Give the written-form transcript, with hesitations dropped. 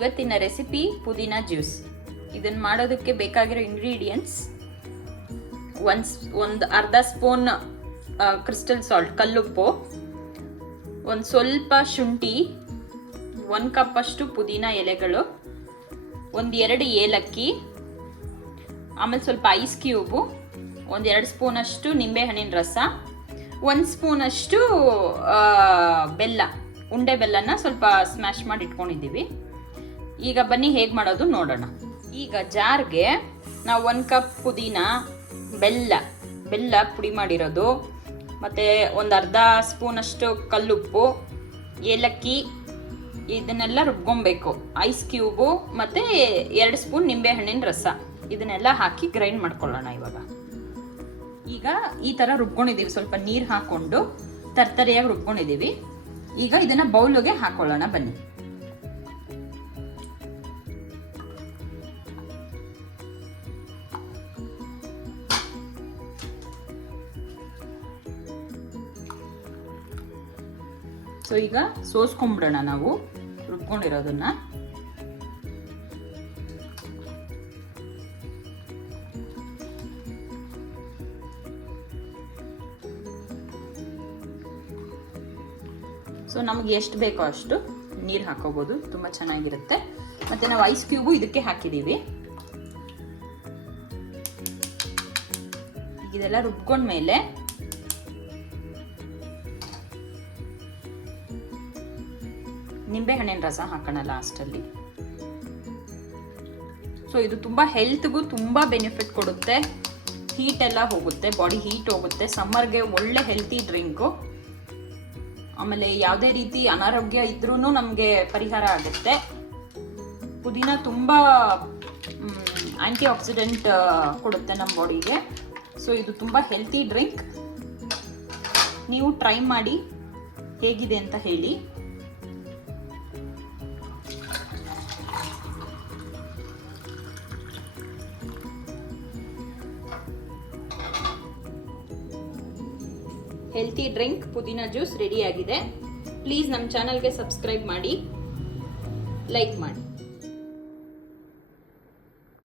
ಇವತ್ತಿನ ರೆಸಿಪಿ ಪುದೀನ ಜ್ಯೂಸ್. ಇದನ್ನು ಮಾಡೋದಕ್ಕೆ ಬೇಕಾಗಿರೋ ಇಂಗ್ರೀಡಿಯೆಂಟ್ಸ್ ಒಂದು ಅರ್ಧ ಸ್ಪೂನ್ ಕ್ರಿಸ್ಟಲ್ ಸಾಲ್ಟ್ ಕಲ್ಲುಪ್ಪು, ಒಂದು ಸ್ವಲ್ಪ ಶುಂಠಿ, 1 ಕಪ್ ಅಷ್ಟು ಪುದೀನ ಎಲೆಗಳು, 1-2 ಏಲಕ್ಕಿ, ಆಮೇಲೆ ಸ್ವಲ್ಪ ಐಸ್ ಕ್ಯೂಬು, 1-2 ಸ್ಪೂನಷ್ಟು ನಿಂಬೆಹಣ್ಣಿನ ರಸ, 1 ಸ್ಪೂನಷ್ಟು ಬೆಲ್ಲ, ಉಂಡೆ ಬೆಲ್ಲನ ಸ್ವಲ್ಪ ಸ್ಮ್ಯಾಶ್ ಮಾಡಿ ಇಟ್ಕೊಂಡಿದ್ದೀವಿ. ಈಗ ಬನ್ನಿ ಹೇಗೆ ಮಾಡೋದು ನೋಡೋಣ. ಈಗ ಜಾರ್ಗೆ ನಾವು 1 ಕಪ್ ಪುದೀನ, ಬೆಲ್ಲ ಪುಡಿ ಮಾಡಿರೋದು, ಮತ್ತು ಒಂದು ಅರ್ಧ ಸ್ಪೂನಷ್ಟು ಕಲ್ಲುಪ್ಪು, ಏಲಕ್ಕಿ, ಇದನ್ನೆಲ್ಲ ರುಬ್ಕೊಬೇಕು. ಐಸ್ ಕ್ಯೂಬು ಮತ್ತು 2 ಸ್ಪೂನ್ ನಿಂಬೆಹಣ್ಣಿನ ರಸ, ಇದನ್ನೆಲ್ಲ ಹಾಕಿ ಗ್ರೈಂಡ್ ಮಾಡ್ಕೊಳ್ಳೋಣ. ಈಗ ಈ ಥರ ರುಬ್ಕೊಂಡಿದ್ದೀವಿ, ಸ್ವಲ್ಪ ನೀರು ಹಾಕ್ಕೊಂಡು ತರ್ತರಿಯಾಗಿ ರುಬ್ಕೊಂಡಿದ್ದೀವಿ. ಈಗ ಇದನ್ನು ಬೌಲ್ಗೆ ಹಾಕೊಳ್ಳೋಣ ಬನ್ನಿ. ಸೊ ಈಗ ಸೋಸ್ಕೊಂಡ್ಬಿಡೋಣ ನಾವು ರುಬ್ಕೊಂಡಿರೋದನ್ನ. ಸೊ ನಮ್ಗೆ ಎಷ್ಟು ಬೇಕೋ ಅಷ್ಟು ನೀರು ಹಾಕೋಬಹುದು, ತುಂಬ ಚೆನ್ನಾಗಿರುತ್ತೆ. ಮತ್ತೆ ನಾವು ಐಸ್ ಕ್ಯೂಬು ಇದಕ್ಕೆ ಹಾಕಿದ್ದೀವಿ. ಇದೆಲ್ಲ ರುಬ್ಕೊಂಡ್ಮೇಲೆ ನಿಂಬೆಹಣ್ಣಿನ ರಸ ಹಾಕೋಣ ಲಾಸ್ಟಲ್ಲಿ. ಸೊ ಇದು ತುಂಬ ಹೆಲ್ತ್ಗೂ ತುಂಬ ಬೆನಿಫಿಟ್ ಕೊಡುತ್ತೆ, ಹೀಟ್ ಎಲ್ಲ ಹೋಗುತ್ತೆ, ಬಾಡಿ ಹೀಟ್ ಹೋಗುತ್ತೆ, ಸಮ್ಮರ್ಗೆ ಒಳ್ಳೆ ಹೆಲ್ತಿ ಡ್ರಿಂಕು. ಆಮೇಲೆ ಯಾವುದೇ ರೀತಿ ಅನಾರೋಗ್ಯ ಇದ್ರೂ ನಮಗೆ ಪರಿಹಾರ ಆಗುತ್ತೆ. ಪುದೀನ ತುಂಬ ಆಂಟಿ ಆಕ್ಸಿಡೆಂಟ್ ಕೊಡುತ್ತೆ ನಮ್ಮ ಬಾಡಿಗೆ. ಸೊ ಇದು ತುಂಬ ಹೆಲ್ತಿ ಡ್ರಿಂಕ್. ನೀವು ಟ್ರೈ ಮಾಡಿ ಹೇಗಿದೆ ಅಂತ ಹೇಳಿ. ಹೆಲ್ತಿ ಡ್ರಿಂಕ್ ಪುದೀನ ಜ್ಯೂಸ್ ರೆಡಿ ಆಗಿದೆ. ಪ್ಲೀಸ್ ನಮ್ಮ ಚಾನಲ್ಗೆ ಸಬ್ಸ್ಕ್ರೈಬ್ ಮಾಡಿ, ಲೈಕ್ ಮಾಡಿ.